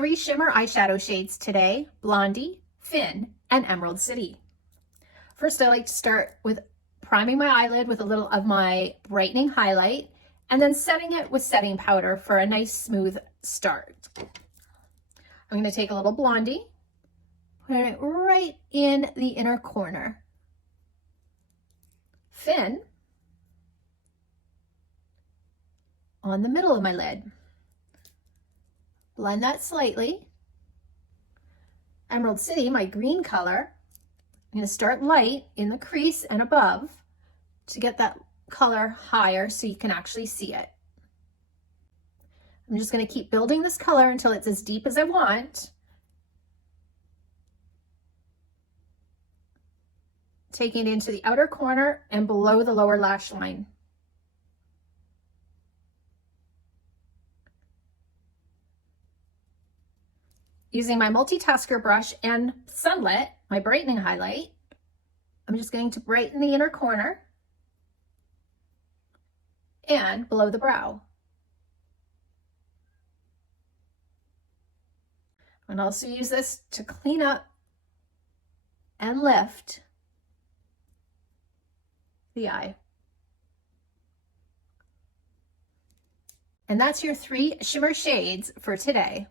3 shimmer eyeshadow shades today: Blondie, Fin, and Emerald City. First, I like to start with priming my eyelid with a little of my brightening highlight and then setting it with setting powder for a nice smooth start. I'm going to take a little Blondie, put it right in the inner corner. Fin on the middle of my lid. Blend that slightly. Emerald City, my green color, I'm going to start light in the crease and above to get that color higher so you can actually see it. I'm just going to keep building this color until it's as deep as I want. Taking it into the outer corner and below the lower lash line. Using my multitasker brush and Sunlit, my brightening highlight, I'm just going to brighten the inner corner and below the brow. And also use this to clean up and lift the eye. And that's your 3 shimmer shades for today.